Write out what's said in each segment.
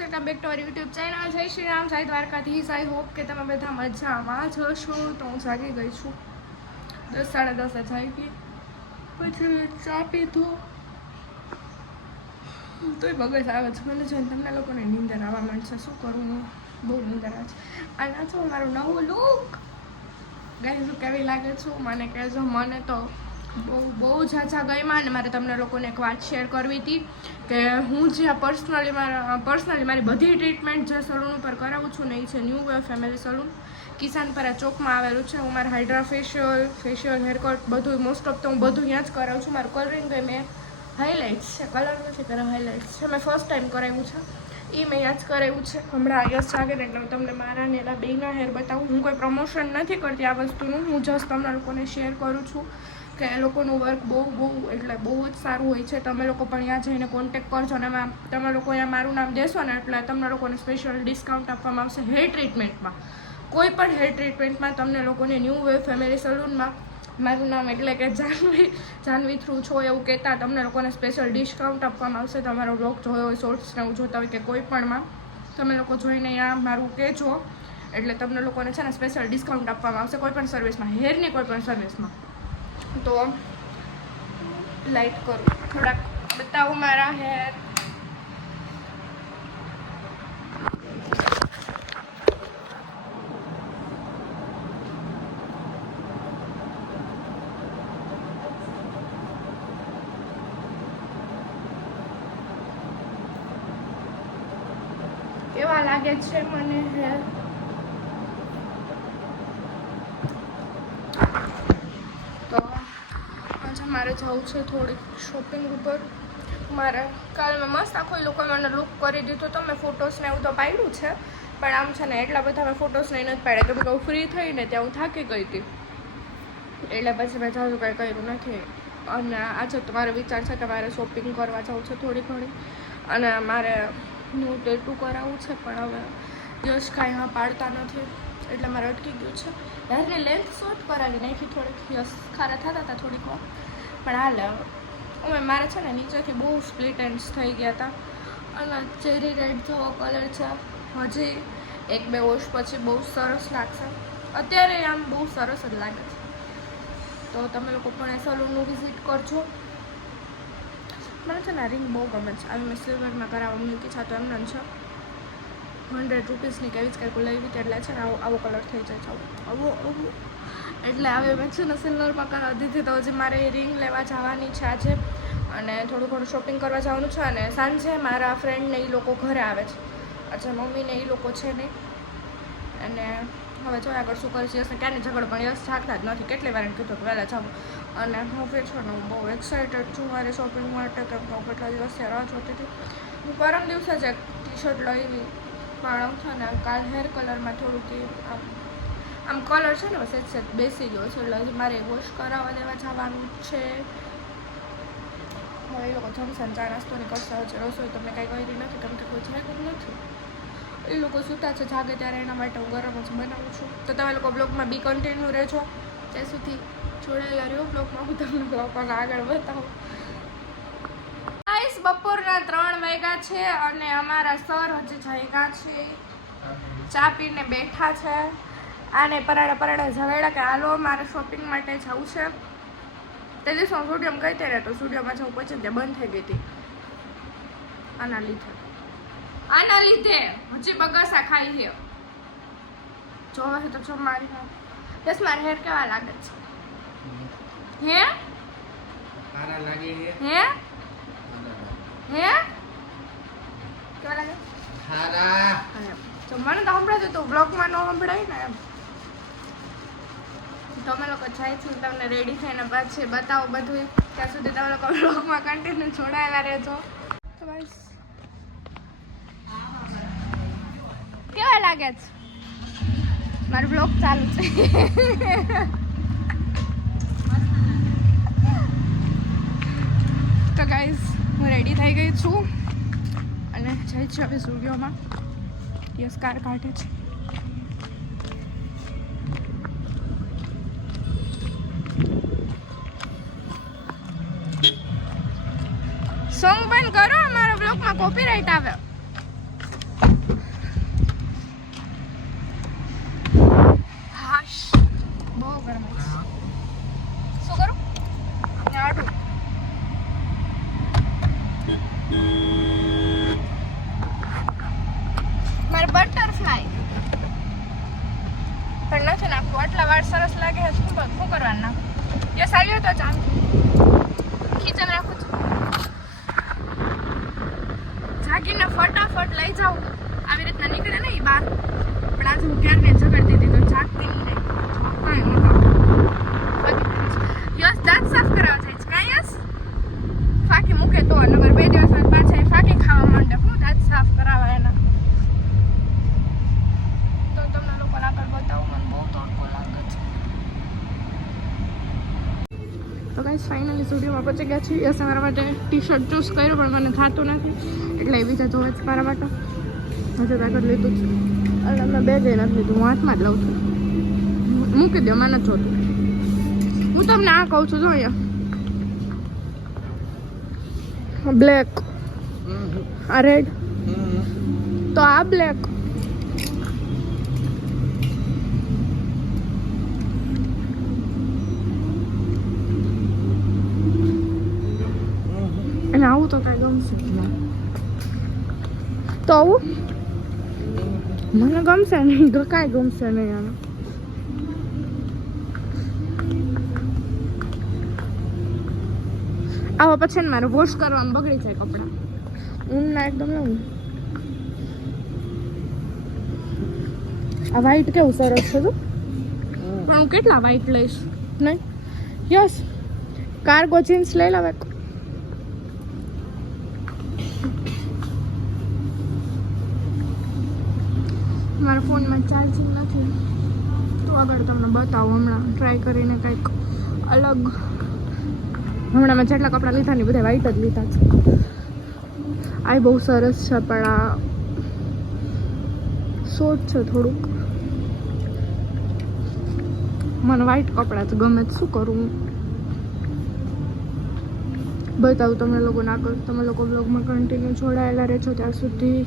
Welcome back to our YouTube channel. જય શ્રી રામ, જય Dwarkadhish. I hope કે તમે બધા મજામાં જ હશો. તો હું જાગી ગઈ છું 10 સાડા 10 જાગી, પછી ચા પીધું તોય મગજ આવે છે મને જોઈને. તમને લોકોને નીંદર આવવા માંડશે, શું કરું હું, બહુ નીંદર આવે છે. અને આ છો મારું નવું લુક. ગાઈઝ કેવી લાગે છું મને કહેજો. મને તો બહુ ઝાઝા ગઈમાં. અને મારે તમને લોકોને એક વાત શેર કરવી હતી કે હું જે પર્સનલી મારી બધી ટ્રીટમેન્ટ જે સલૂન ઉપર કરાવું છું ને એ છે new wave family salon, Kisanpara ચોકમાં આવેલું છે. હું મારા હાઇડ્રા ફેશિયલ હેરકટ બધું મોસ્ટ ઓફ તો હું બધું ત્યાં જ કરાવું છું. મારું કલરિંગ કંઈ મેં હાઇલાઇટ્સ છે, કલર નથી કરાવ્યું, હાઇલાઇટ્સ છે. મેં ફર્સ્ટ ટાઈમ કરાવ્યું છે, એ મેં યાદ કરાવ્યું છે. હમણાં યસ જાગે ને એટલે હું તમને મારા ને એના બેના હેર બતાવું. હું કોઈ પ્રમોશન નથી કરતી આ વસ્તુનું, હું જસ્ટ તમને લોકોને શેર કરું છું કે એ લોકોનું વર્ક બહુ એટલે બહુ જ સારું હોય છે. તમે લોકો પણ ત્યાં જઈને કોન્ટેક્ટ કરજો અને એમાં તમે લોકો અહીંયા મારું નામ દેશો ને એટલે તમને લોકોને સ્પેશિયલ ડિસ્કાઉન્ટ આપવામાં આવશે હેર ટ્રીટમેન્ટમાં. કોઈ પણ હેર ટ્રીટમેન્ટમાં તમને લોકોને ન્યૂ વેવ ફેમિલી સલૂનમાં મારું નામ એટલે કે જાનવી થ્રુ છો એવું કહેતા તમને લોકોને સ્પેશિયલ ડિસ્કાઉન્ટ આપવામાં આવશે. તમારો બ્લોગ જોયો હોય, શોર્ટ્સને એવું જોતા હોય કે કોઈ પણમાં તમે લોકો જોઈને અહીંયા મારું કહેજો એટલે તમને લોકોને છે ને સ્પેશિયલ ડિસ્કાઉન્ટ આપવામાં આવશે કોઈ પણ સર્વિસમાં, હેરની કોઈ પણ સર્વિસમાં. તો લાઇટ કરું, થોડાક બતાવું મારા હેર. કેવા લાગે છે મને હેર? તો આજે મારે જવું છે થોડીક શોપિંગ ઉપર. મારે કાલે મેં મસ્ત આખો લોકો મને લુક કરી દીધું તો મેં ફોટોસને એવું તો પાડ્યું છે, પણ આમ છે ને એટલા બધા મેં ફોટોસને નથી પાડ્યા કેમ કે હું ફ્રી થઈને ત્યાં હું થાકી ગઈ હતી એટલે પછી મેં જાજુ કંઈ કર્યું નથી. અને આજે તો મારો વિચાર છે કે મારે શોપિંગ કરવા જવું છે થોડી ઘણી, અને મારે હું ટેટુ કરાવવું છે પણ હવે યશ કાંઈ હા પાડતા નથી એટલે મારે અટકી ગયું છે. હેરની લેન્થ શોર્ટ કરાવી નાખી થોડીક, યશ ખારા થતા હતા થોડીક વાર, પણ હાલે હવે. અમે મારે છે ને નીચેથી બહુ સ્પ્લિટ એન્ડ્સ થઈ ગયા હતા અને ચેરી રેડ જેવો કલર છે. હજી 1-2 વોશ પછી બહુ સરસ લાગશે. અત્યારે આમ બહુ સરસ જ લાગે છે. તો તમે લોકો પણ એ સલૂનનું વિઝિટ કરજો. મને છે ને રિંગ બહુ ગમે છે. આવી મેં સિલ્વરમાં કરાવવા મૂકી છે તો એમને છે 100 રૂપીસની કેવી જ કંઈક લેવી એટલે છે ને આવો કલર થઈ જાય છે, આવો એટલે હવે મેં છે ને સિલ્વરમાં કરાવી દીધી. તો હજી મારે રિંગ લેવા જવાની છે આજે અને થોડું ઘણું શોપિંગ કરવા જવાનું છે. અને સાંજે મારા ફ્રેન્ડને એ લોકો ઘરે આવે છે. અચ્છા મમ્મીને એ લોકો છે નહીં અને હવે જો આગળ શું કરીશ. યશને ક્યાંની ઝઘડ પણ યશ જાગતા જ નથી, કેટલી વાર કીધું કે વહેલા જાવ. અને હવે છે ને હું બહુ એક્સાઇટેડ છું મારી શોપિંગ માટે કેમ કે હું કેટલા દિવસથી રાહ જોતી હતી. હું પરમ દિવસે જ એક ટી શર્ટ લઈ પણ છે ને કાલ હેર કલરમાં થોડુંક આમ કલર છે ને સેજ બેસી ગયો છે એટલે હજી મારે વોશ કરાવવા દેવા જવાનું છે. હવે એ લોકો જમશે ચા નાસ્તોની કરશે. હજી રસોઈ તમને કાંઈ કરી નથી કેમ કે કોઈ જાગ્યું નથી. એ લોકો સૂતા છે, જાગે ત્યારે એના માટે હું ગરમ જ બનાવું છું. તો તમે લોકો બ્લોગમાં બી કન્ટિન્યુ રહેજો, ત્યાં સુધી જોડાયેલા રહ્યો બ્લોગમાં. હું તમને બ્લોગમાં આગળ બતાવું. બપોરના 3 વાગ્યા છે અને અમારા સર હજી જાગ્યા છે, ચા પીને બેઠા છે. આને પરાડા ઝવેડા કે હાલો મારે શોપિંગ માટે જવું છે. તે દિવસે હું સ્ટુડિયોમાં ગઈ હતી ને તો સ્ટુડિયોમાં જવું પછી ત્યાં બંધ થઈ ગઈ હતી આના લીધે હજી બગાસા ખાઈ છે. જોવે તો જો મારી બસ મારા હેર કેવા લાગે છે? હે સારા લાગે છે. હે કેવા લાગે? સારા. તો મને તો સંભળાતું તું બ્લોગમાં ન સંભળાય ને એમ. તમે લોકો જાય છે તમને રેડી થઈને પછી બતાવો બધું. ત્યાં સુધી તમે લોકો બ્લોગમાં કન્ટિન્યુ જોડાયેલા રહેજો. તો બસ કેવા લાગે છે? મારો બ્લોગ ચાલુ છે. તો ગાઈઝ હું રેડી થઈ ગઈ છું અને જઈ છે હવે સ્ટુડિયોમાં. યસ કાર કાઢે છે. સોંગ બંધ કરો, અમારા બ્લોગમાં કોપીરાઇટ આવે. કરવાનું ના યસ આવ્યો તો ચાલ કિચન રાખું છું જાગીને ફટાફટ લઈ જાઉં આવી રીતના નીકળે ને એ બહાર પણ આજે હું ક્યારને જગાડતી હતી તો જાગતી નહીં કાંઈ નહોતા યસ દાંત સાફ કરાવવા જાય છે કાંઈ યસ ફાંકી મૂકે તો નગર 2 દિવસ બાદ પાછા ફાંકી ખાવા માંડે હું દાંત સાફ કરાવવા એના તો તમને લોકોને આગળ બતાવું મને બહુ તડકો લાગે છે તો ગાઈસ ફાઇનલી સ્ટુડિયોમાં પહોંચી ગયા છીએ યસ મારા માટે ટી શર્ટ ચૂઝ કર્યું પણ મને થતું નથી એટલે એ બીજા જોવે છે મારા માટે હજુ આગળ લીધું છે એટલે મેં 2 જઈ નથી લીધું હું હાથમાં જ લઉં છું મૂકી દો મને જોતું હું તમને આ કહું છું જો અહીંયા બ્લેક આ રેડ તો આ બ્લેક અને આવું તો કાંઈ ગમશે તો આવું મને ગમશે નહીં તો કાંઈ ગમશે નહીં આને આવા પછી ને મારે વોશ કરવામાં બગડી જાય કપડાં ઊનના એકદમ લઉં આ વ્હાઈટ કેવું સરસ છે તો પણ હું કેટલા વ્હાઈટ લઈશ નહીં યસ કાર્ગો જીન્સ લઈ લાવે મારા ફોનમાં ચાર્જિંગ નથી તો આગળ તમને બતાવું હમણાં ટ્રાય કરીને કંઈક અલગ હમણાં મેં જેટલા કપડાં લીધા ને બધા વ્હાઈટ જ લીધા છે આ બહુ સરસ છે પણ આ શોર્ટ છે થોડુંક મને વ્હાઈટ કપડાં જ ગમે શું કરું બતાવું તમને લોકોને આગળ તમે લોકો બ્લોગમાં કન્ટિન્યુ જોડાયેલા રહેજો ત્યાં સુધી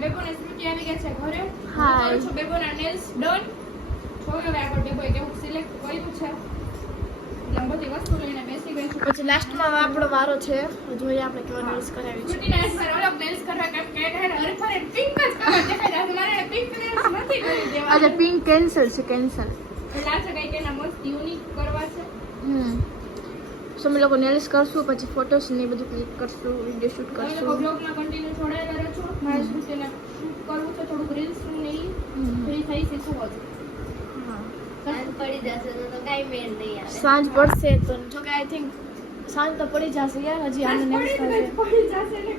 બેબોને સ્મૃતિ આવી ગયા છે ઘરે હાય કરું છું બેબોના નેલ્સ ડન હવે આગળ બેબોએ કેવું સિલેક્ટ કર્યું છે એટલે બધી વસ્તુ લઈને બેસી ગઈ છું પછી લાસ્ટમાં આપણો વારો છે જોઈએ આપણે કેવા નેલ્સ કરાવી છે સ્મૃતિના હેર અલગ નેલ્સ કરવા કેમ કે હેર હરફરે પિંક જ કલર દેખાય છે મારે પિંક નેલ્સ નથી કરી દેવા આજે પિંક કેન્સલ છે કેન્સલ એટલે આ છે કંઈક એના મસ્ત યુનિક કરવા છે સો અમે લોકો નેલ્સ કરશું પછી ફોટોસ ને બધું ક્લિક કરશું વિડિયો શૂટ તમે લોકો કરશું બ્લોગમાં કન્ટિન્યુ જોડાયેલા રહેજો મારે સ્મૃતિને શૂટ કરવું છે થોડુંક રીલ્સ નું ને ફ્રી થઈ શીખવું હતું સાંજ પડી જશે તો કઈ મેળ નહીં આવે સાંજ પડશે તો જો કે આઈ થિંક સાંજ તો પડી જશે યાર હજી આને નેલ્સ થશે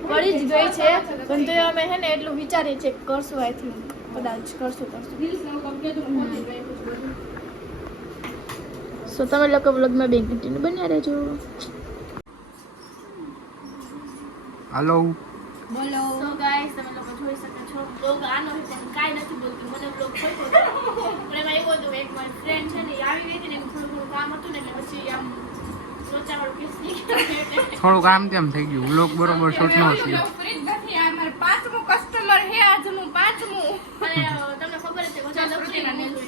પડી જ ગઈ છે પણ તો અમે હે ને એટલું વિચારીએ છે કરશું આઈ થિંક કદાચ કરશું રીલ્સ નું કમ્પ્લીટ હું કરી રહી છું સો તમે લોકો વ્લોગમાં બે કન્ટિન્યુ બન્યા રહેજો હાલો બોલો સો ગાઈસ તમે લોકો જોઈ શકો છો બ્લોગ આનો પણ કાંઈ નથી બોલતું મને બ્લોગ ખોટો પણ એમાં એવું હતું એક મારી ફ્રેન્ડ છે ને એ આવી ગઈ હતી ને એનું થોડું ઘણું કામ હતું ને એટલે પછી આમ લોચાવાળું કેસ થોડુંક આમ તેમ થઈ ગયું વ્લોગ બરોબર શૂટ ન થયું ફ્રીજ નથી આ મારું 5મું કસ્ટમર હે આજનું 5મું અને તમને ખબર છે બધા સ્મૃતિના nails.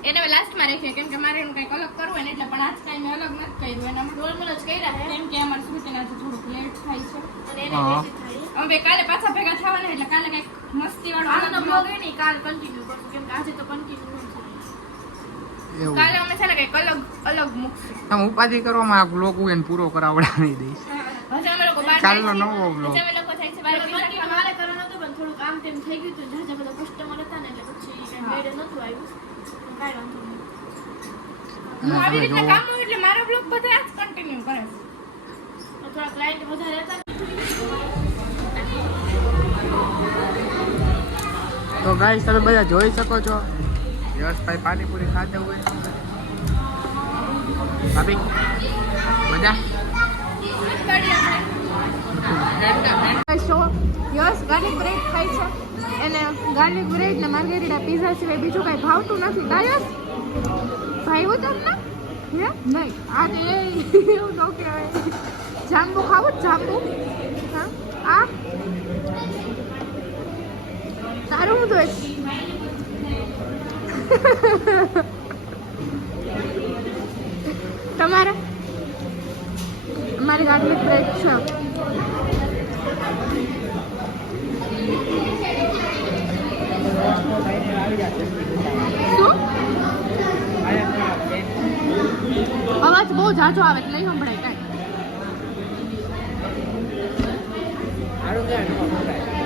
એને મેં લાસ્ટમાં રાખીએ કેમ કે મારે એનું કંઈક અલગ કરવું હોય ને એટલે પણ આજ કાંઈ મેં અલગ નથી કર્યું એના નોર્મલ જ કર્યા હે કેમ કે અમારે સ્મૃતિના આજે થોડુંક લેટ થાય છે અને એને હા. બેસી થાય અમે બે કાલે પાછા ભેગા થવાના એટલે કાલે કંઈક મસ્તી વાળો આજનો બ્લોગ હે ને કાલ કન્ટિન્યુ કરશું કેમ કે આજે તો કન્ટિન્યુ નથી એવું કાલે અમે છે ને કંઈક અલગ મૂકશું તમે ઉપાધિ કરવામાં આ વ્લોગ હું એને પૂરો કરાવડાવી દઈશ હજી અમે લોકો બાર કાલનો નવો વ્લોગ હજી અમે લોકો થાય છે બાર કન્ટિન્યુ મારે કરવાનું હતું પણ થોડુંક આમ તેમ થઈ ગયું હતું જાજા બધા કસ્ટમર હતા ને એટલે પછી કઈ મેળ નહોતું આવ્યું તો કાંઈ વાંધો નહીં હું આવી તમે રીતના જોવો. કામ હોય એટલે મારો બ્લોગ બધા આ જ કન્ટિન્યુ કરે છે થોડા ક્લાયન્ટ વધારે હતા તો ગાઈસ તમે બધા જોઈ શકો છો યશભાઈ પાણીપુરી ખાતે હોય ભાભી મજા શો યસ ગાર્લિક બ્રેડ ખાય છે એને ગાર્લિક બ્રેડ ને માર્ગેરીટા પીઝા સિવાય બીજું કાંઈ ભાવતું નથી કાયસ ભાવ્યું તમને હે નહીં આ તો એવું ન કહેવાય જાંબુ ખાવું જ જાંબુ હા આ તારું શું જોઈએ તમારે અમારી ગાર્લિક બ્રેડ છે શું અવાજ બહુ ઝાઝો આવે એટલે નહીં સંભળાય કાંઈ. સારું કહેવાય.